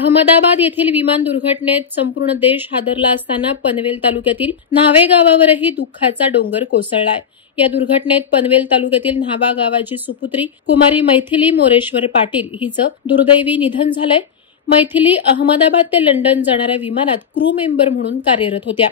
अहमदाबाद येथील विमान दुर्घटनेत संपूर्ण देश हादरला असताना पनवेल तालुक्यातील न्हावे गावावरही दुःखाचा डोंगर कोसळलाय। या दुर्घटनेत पनवेल तालुक्यातील न्हावा गावाची सुपुत्री कुमारी मैथिली मोरेश्वर पाटील हिचं दुर्दैवी निधन झालंय। मैथिली अहमदाबाद ते लंडन जाणाऱ्या विमानात क्रू मेंबर म्हणून कार्यरत होत्या।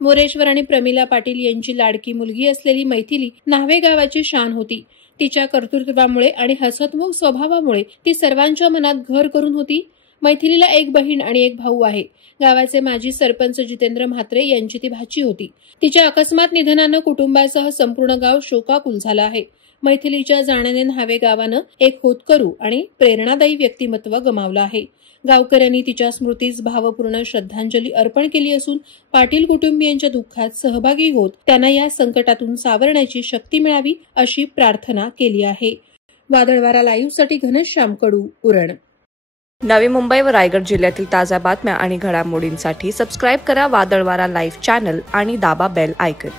मोरेश्वर आणि प्रमिला पाटील यांची लाडकी मुलगी असलेली मैथिली न्हावे गावाची शान होती। तिच्या कर्तृत्वामुळे आणि हसतमुख स्वभावामुळे ती सर्वांच्या मनात घर करून होती। मैथिलीला एक बहीण आणि एक भाऊ आहे। गावाचे माजी सरपंच जितेंद्र म्हात्रे यांची ती भाची होती। तिच्या अकस्मात निधनानं कुटुंबासह संपूर्ण गाव शोकाकुल झालं आहे। मैथिलीच्या जाण्याने न्हावे गावानं एक होतकरू आणि प्रेरणादायी व्यक्तिमत्व गमावलं आहे। गावकऱ्यांनी तिच्या स्मृतीस भावपूर्ण श्रद्धांजली अर्पण केली असून पाटील कुटुंबियांच्या दुःखात सहभागी होत त्यांना या संकटातून सावरण्याची शक्ती मिळावी अशी प्रार्थना केली आहे। वादळवारा लाईव्हसाठी घनश्याम कडू, उरण। नवी मुंबई व रायगड जिल्ह्यातील ताज्या बातम्या आणि घडामोडींसाठी सबस्क्राईब करा वादळवारा लाईव्ह चॅनल आणि दाबा बेल आयकॉन।